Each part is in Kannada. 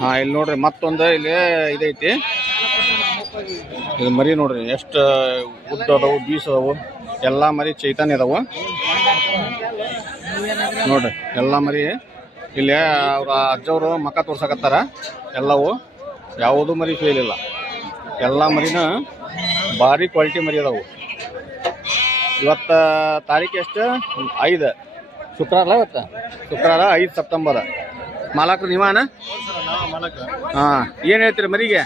ಹಾಂ ಇಲ್ಲಿ ನೋಡ್ರಿ ಮತ್ತೊಂದು ಇಲ್ಲಿ ಇದೈತಿ. ಇದು ಮರಿ ನೋಡ್ರಿ ಎಷ್ಟು ಉದ್ದ ಅದಾವು, ಬೀಸ್ ಅದಾವು, ಎಲ್ಲ ಮರಿ ಚೈತನ್ಯ ಅದಾವು ನೋಡ್ರಿ. ಎಲ್ಲ ಮರಿ ಇಲ್ಲಿ ಅವ್ರ ಅಜ್ಜವರು ಮಕ್ಕ ತೋರ್ಸಕತ್ತಾರ. ಎಲ್ಲವು ಯಾವುದು ಮರಿ ಫೇಲ್ ಇಲ್ಲ, ಎಲ್ಲ ಮರಿನ ಭಾರಿ ಕ್ವಾಲಿಟಿ ಮರಿ ಅದಾವು. ಇವತ್ತು ತಾರೀಕು ಎಷ್ಟು? 5 ಶುಕ್ರವಾರ. ಇವತ್ತು ಶುಕ್ರವಾರ 5 ಸೆಪ್ಟೆಂಬರ್. ಮಾಲಕರು ನೀವಾನ? ಹಾಂ, ಏನು ಹೇಳ್ತೀರಿ ಮರಿಗೆ?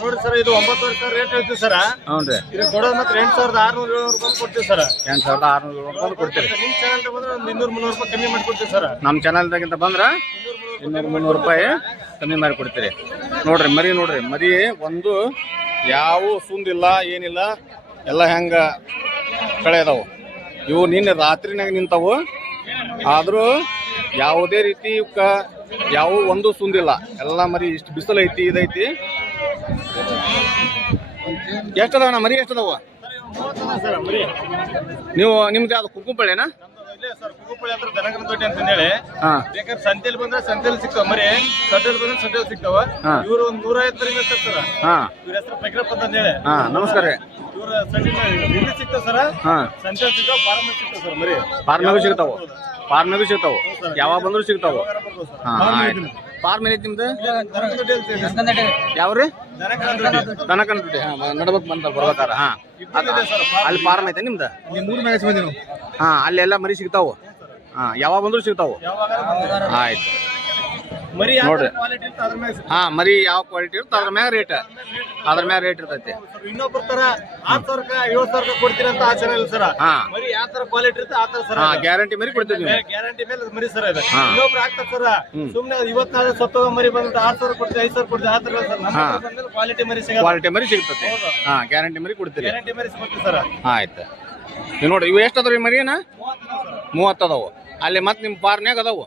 ನೋಡಿ ಸರ್, ಇದು 9,000 ರೇಟ್ ಹೇಳ್ತೀವಿ ಸರ್. ಹ್ಞೂ ರೀ. ಇದು ಕೊಡೋದು ಮಾತ್ರ 8,600 ರೂಪಾಯಿ ಕೊಡ್ತೀವಿ ಸರ್. 8,600 ಕೊಡ್ತೀರಿ. ನಿಮ್ಮ ಚಾನಲ್ ಬಂದ್ರೆ ಒಂದು 200-300 ರೂಪಾಯಿ ಕಮ್ಮಿ ಮಾಡಿಕೊಡ್ತೀವಿ ಸರ್. ನಮ್ಮ ಚಾನಲ್ದಾಗಿಂತ ಬಂದ್ರೆ 200-300 ರೂಪಾಯಿ ಕಮ್ಮಿ ಮಾಡಿ ಕೊಡ್ತೀರಿ. ನೋಡ್ರಿ ಮರಿ, ನೋಡ್ರಿ ಮರಿ ಒಂದು ಯಾವ ಸುಂದಿಲ್ಲ, ಏನಿಲ್ಲ, ಎಲ್ಲ ಹೆಂಗೆ ಕಳೆ ಅದಾವು. ಇವು ನಿನ್ನೆ ರಾತ್ರಿನಾಗ ನಿಂತವು, ಆದರೂ ಯಾವುದೇ ರೀತಿ ಯಾವ ಒಂದು ಸುಂದಿಲ್ಲ. ಎಲ್ಲ ಮರಿ ಇಷ್ಟು ಬಿಸಿಲು ಐತಿ, ಇದೈತಿ. ಎಷ್ಟದವಣ್ಣ ಮರಿ? ಎಷ್ಟದವ ನೀವು? ನಿಮ್ದು ಯಾವ್ದು ಕುಂಕುಂಪಳ್ಳಿನಾ? ಕುಗುಪಳ್ಳಿ ಹತ್ರ ದನಕನ ದೊಡ್ಡಿ ಅಂತ ಹೇಳಿ. ಬೇಕಾದ್ರೆ ಸಂತೆಯಲ್ಲಿ ಬಂದ್ರೆ ಸಂತೆಯಲ್ಲಿ ಸಿಗ್ತಾವ ಮರಿ, ಸಡ್ಡಲ್ಲಿ ಬಂದ್ರೆ ಸಡ್ಡಲ್ಲಿ ಸಿಗ್ತಾವ. ಇವ್ರು ಒಂದು 150 ಇರ್ತಾರ. ಇವ್ರ ಹೆಸರು ಪ್ರಗ್ರಪ್ಪ ಅಂತ ಹೇಳಿ. ನಮಸ್ಕಾರ. ಇವ್ರ ಸಡ್ಡಿನ ಇಲ್ಲಿ ಸಿಗ್ತಾವ ಸರ್, ಸಂತೆಯಲ್ಲಿ ಸಿಗ್ತಾವ, ಫಾರ್ಮ್ ಸಿಗ್ತಾವ ಸರ್ ಮರಿ. ಫಾರ್ಮ್ನಾಗೂ ಸಿಗ್ತಾವ, ಫಾರ್ಮ್ನಾಗೂ ಸಿಗ್ತಾವ, ಯಾವಾಗ ಬಂದ್ರು ಸಿಗ್ತಾವ. ಫಾರ್ಮ್ ಏನೈತಿ ನಿಮ್ದು? ಯಾವ್ರಿ? ದನಕನ ದೊಡ್ಡಿ. ನಡ್ಬೇಕು ಬಂದ ಬರ್ಬೇಕಾರ. ಅಲ್ಲಿ ಫಾರ್ಮ್ ಐತೆ ನಿಮ್ದು? ಅಲ್ಲಿ ಎಲ್ಲ ಮರಿ ಸಿಗ್ತಾವು. ಯಾವಾಗ ಬಂದ್ರು ಸಿಗ್ತಾವು. ಆಯ್ತು ನೋಡ್ರಿ. ಮರಿ ಯಾವ ಕ್ವಾಲಿಟಿ ಇರುತ್ತೆ ಅದ್ರ ಮ್ಯಾಗ ರೇಟ್, ಇರ್ತೈತಿ. ಇನ್ನೊಬ್ಬರ ತರ 6,000-7,000 ಕೊಡ್ತೀರಿ ಅಂತ ಆಚರಣೆ ಇಲ್ಲ ಸರ್. ಮರಿ ಯಾವ ತರ ಕ್ವಾಲಿಟಿ ಇರುತ್ತೆ ಆ ತರ ಸರ್. ಗ್ಯಾರಂಟಿ ಮರಿ ಕೊಡ್ತೀವಿ. ಗ್ಯಾರಂಟಿ ಮೇಲೆ ಮರಿ ಸರ್. ಇದು ಇನ್ನೊಬ್ರು ಆಗ್ತಾರೆ ಸರ್, ಸುಮ್ನೆ ಇವತ್ತು ನಾಳೆ ಸತ್ತೋಗ ಮರಿ ಬಂದ 6,000 ಕೊಡ್ತೀವಿ, 5,000 ಕೊಡ್ತೀವಿ, ಆ ತರ ಸರ್. ನಮ್ಮ ಕ್ವಾಲಿಟಿ ಮರಿ ಸಿಗುತ್ತೆ. ಗ್ಯಾರಂಟಿ ಮರಿ ಕೊಡ್ತೀರಿ. ಗ್ಯಾರಂಟಿ ಮರಿ ಸಿಗುತ್ತೆ ಸರ್. ಆಯ್ತು. ನೀವು ನೋಡಿ, ಇವು ಎಷ್ಟು ಅದಾವ್ರಿ ಮರಿನ? 30 ಅದಾವು. ಅಲ್ಲಿ ಮತ್ತೆ ನಿಮ್ಮ ಫಾರ್ಮ್ನಾಗ ಅದಾವು.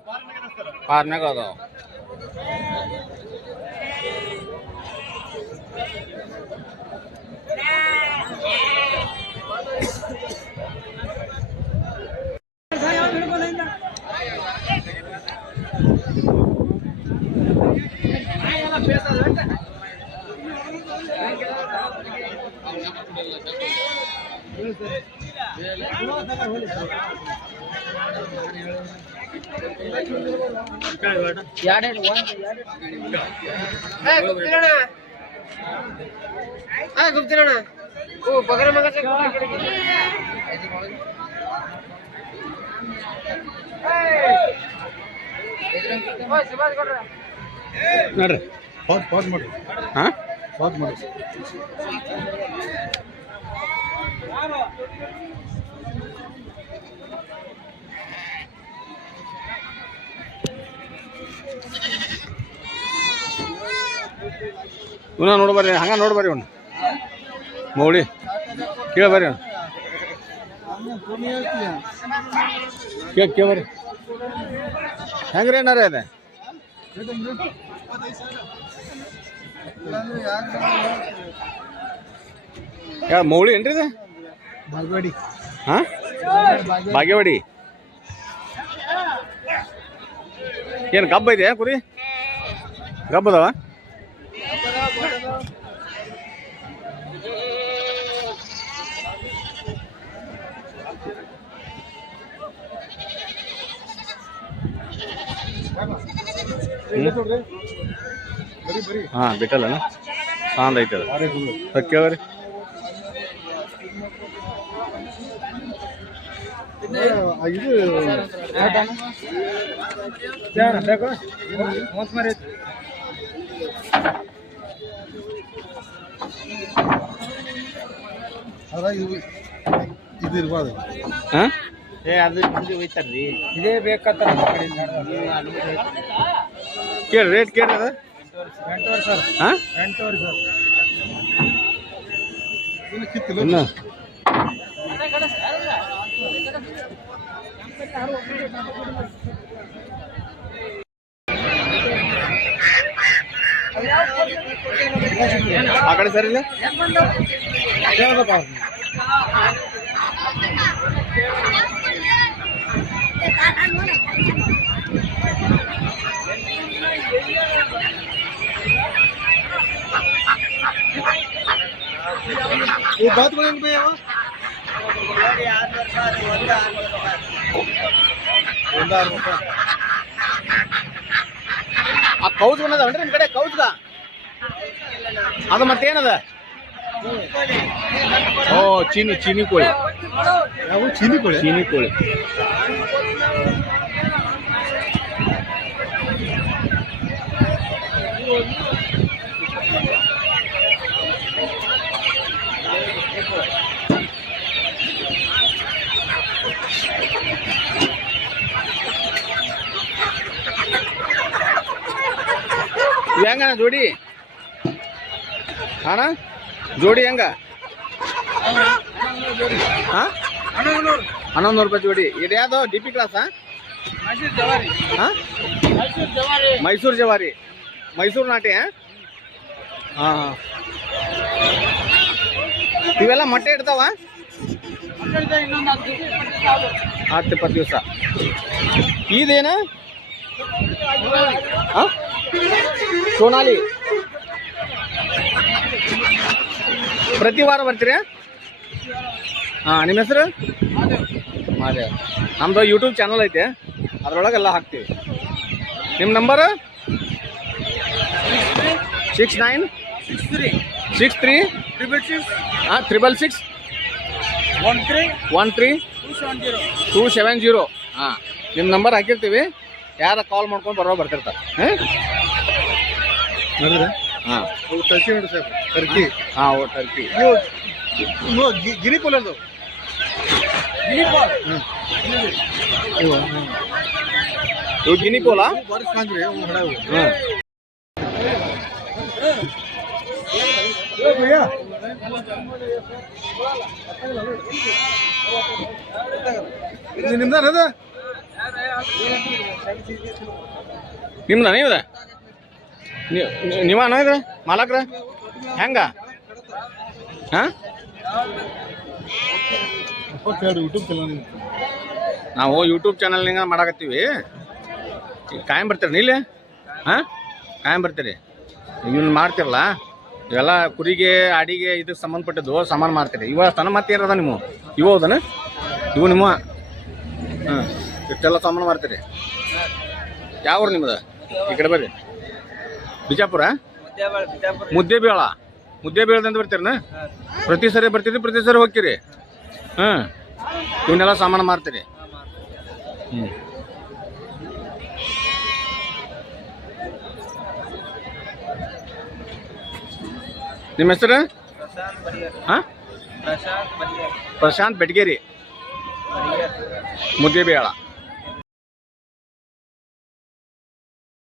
ನೋಡ್ರಿ ಪಾಸ್ ಮಾಡ್ರಿ. ಪಾಸ್ ಮಾಡಿ. ಇವನ್ನ ನೋಡ್ಬರ್ರಿ, ಹಂಗ ನೋಡ್ಬರ್ರಿ. ಅವ್ನು ಮೌಳಿ ಕೇಳ್ಬರ್ರಿ. ಕೇಳ್ಬರ್ರಿ ಹೆಂಗ್ರಿ ಏನಾರ ಇದೆ? ಮೌಳಿ ಏನ್ರಿ ಇದು? ಬಾಗೇವಾಡಿ. ಬಾಗೇವಾಡಿ. ಏನು ಗಬ್ಬ ಇದೆ ಕುರಿ? ಗಬ್ಬದವ? ಬಿಟ್ಟಲ್ಲ ಸಾಂದ್ ಐತದ. ಕೇಳ್ರಿ. ಇದು ಇರ್ಬೋದು. ಅದು ಹೋಯ್ತಾರ್ರಿ, ಇದೇ ಬೇಕತ್ತ. ಕೇಳಿ ರೇಟ್ ಕೇಳಿ. ಅದ 8,000 ಸರ್. 8,000 ಸರ್. ಆ ಕಡೆ ಸರ್ ಇಲ್ಲ. ಈ ಬಾತ್ಗಳು ಹೆಂಗ್ ಬೈ ಅವ ಒಂದು 6 ರೂಪಾಯಿ ಆ ಕೌಜ್ ಅನ್ನೋದನ್ರಿ ನಿಮ್ಮ ಕಡೆ ಕೌಜ್ಗ ಅದು ಮತ್ತೇನದ ಓ ಚೀನಿ ಕೋಳಿ ಯಾವ ಚೀನಿ ಕೋಳಿ ಚೀನಿ ಕೋಳಿ ಹೆಂಗ ಜೋಡಿ ಅಣ್ಣ ಜೋಡಿ ಹೆಂಗ ಹಾ 1100 ರೂಪಾಯಿ ಜೋಡಿ ಇದು ಯಾವ್ದು ಡಿ ಪಿ ಕ್ಲಾಸಾ ಮೈಸೂರು ಜವಾರಿ ಮೈಸೂರು ನಾಟಿ ಹಾಂ ಹಾಂ ಇವೆಲ್ಲ ಮೊಟ್ಟೆ ಇಡ್ತಾವ 10-20 ದಿವಸ ಇದೇನು ಹಾಂ ಸೋನಾಲಿ ಪ್ರತಿ ವಾರ ಬರ್ತೀರಿ ಹಾಂ ನಿಮ್ಮ ಹೆಸರು ಮಾದೇವ್ ನಮ್ಮದು ಯೂಟ್ಯೂಬ್ ಚಾನಲ್ ಐತೆ ಅದರೊಳಗೆಲ್ಲ ಹಾಕ್ತೀವಿ ನಿಮ್ಮ ನಂಬರು 6963 ಹಾಂ 666 ಹಾಂ ನಿಮ್ಮ ನಂಬರ್ ಹಾಕಿರ್ತೀವಿ ಯಾರ ಕಾಲ್ ಮಾಡ್ಕೊಂಡು ಬರ್ತಿರ್ತಾರೆ ಹಾಂ ಟರ್ಕಿ ನೋಡಿ ಸರ್ ಟರ್ಕಿ ಹಾಂ ಓ ಟರ್ಕಿ ಇವು ಗಿನಿ ಪೋಲ್ ಅದು ಇವು ಗಿನಿ ಪೋಲಾ ಬಾರಿಸ್ ಕಾಂಗ್ರಿ ಅವು ಹಡ ಅವು ಹಾಂ ಇದು ನಿಮ್ದಾನದ ನಿಮ್ದ ನೀವದ ನೀವ ಇದು ಮಾಲಕ್ರ ಹೆಂಗ ಹಾಂ ಯೂಟ್ಯೂಬ್ ಚಾನಲ್ ನಾವು ಯೂಟ್ಯೂಬ್ ಚಾನಲ್ನಿಂದ ಮಾಡಾಕತ್ತೀವಿ ಕಾಯಂ ಬರ್ತೀರಿ ಇಲ್ಲಿ ಹಾಂ ಕಾಯಂ ಬರ್ತೀರಿ ಇವನ್ನ ಮಾಡ್ತಿರಲ್ಲ ಇವೆಲ್ಲ ಕುರಿಗೆ ಆಡಿಗೆ ಇದಕ್ಕೆ ಸಂಬಂಧಪಟ್ಟಿದ್ದು ಸಾಮಾನು ಮಾಡ್ತೀರಿ ಇವ ತನ ಮತ್ತೆ ಏನದ ನಿಮ್ಮ ಇವು ಹೌದನ ಇವು ನಿಮ್ಮ ಹಾಂ ಇಷ್ಟೆಲ್ಲ ಸಾಮಾನು ಮಾಡ್ತೀರಿ ಯಾವ ಊರು ನಿಮ್ಮದು ಈ ಕಡೆ ಬರ್ರಿ ಬಿಜಾಪುರ ಮುದ್ದೇಬೇಳದಿಂದ ಬರ್ತೀರನ ಪ್ರತಿ ಸರಿ ಬರ್ತೀರಿ ಪ್ರತಿ ಸರಿ ಹೋಗ್ತೀರಿ ಹಾಂ ಇವನ್ನೆಲ್ಲ ಸಾಮಾನು ಮಾರ್ತೀರಿ ಹ್ಞೂ ನಿಮ್ಮ ಹೆಸರು ಹಾಂ ಪ್ರಶಾಂತ್ ಬೆಟ್ಗೇರಿ ಮುದ್ದೇಬೇಳ